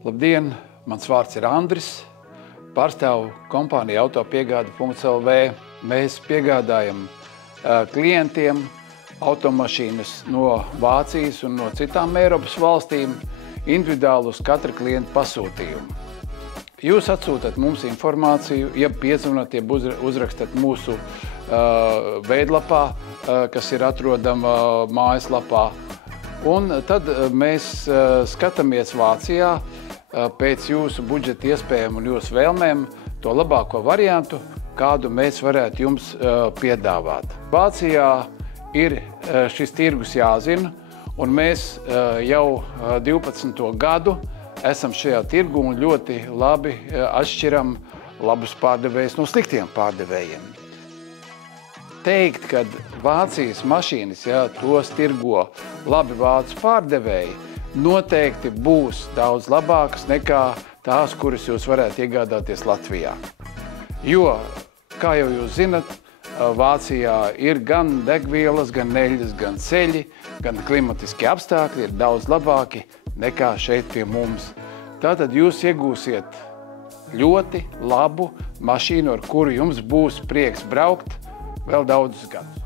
Labdien, mans vārds ir Andris, pārstāvu kompāniju autopiegāde.lv. Mēs piegādājam klientiem automašīnas no Vācijas un no citām Eiropas valstīm individuāli uz katra klienta pasūtījumu. Jūs atsūtat mums informāciju, ja piezvanat, ja uzrakstat mūsu veidlapā, kas ir atrodama mājaslapā. Un tad mēs skatāmies Vācijā pēc jūsu budžeta iespējām un jūsu vēlmēm to labāko variantu, kādu mēs varētu jums piedāvāt. Vācijā ir šis tirgus jāzina, un mēs jau 12. gadu esam šajā tirgu un ļoti labi atšķiram labus pārdevējus no sliktiem pārdevējiem. Teikt, ka Vācijas mašīnas, ja tos tirgo labi vācu pārdevēji, noteikti būs daudz labākas nekā tās, kuras jūs varētu iegādāties Latvijā. Jo, kā jau jūs zinat, Vācijā ir gan degvielas, gan neļas, gan ceļi, gan klimatiskie apstākļi ir daudz labāki nekā šeit pie mums. Tātad jūs iegūsiet ļoti labu mašīnu, ar kuru jums būs prieks braukt vēl daudzus gadus.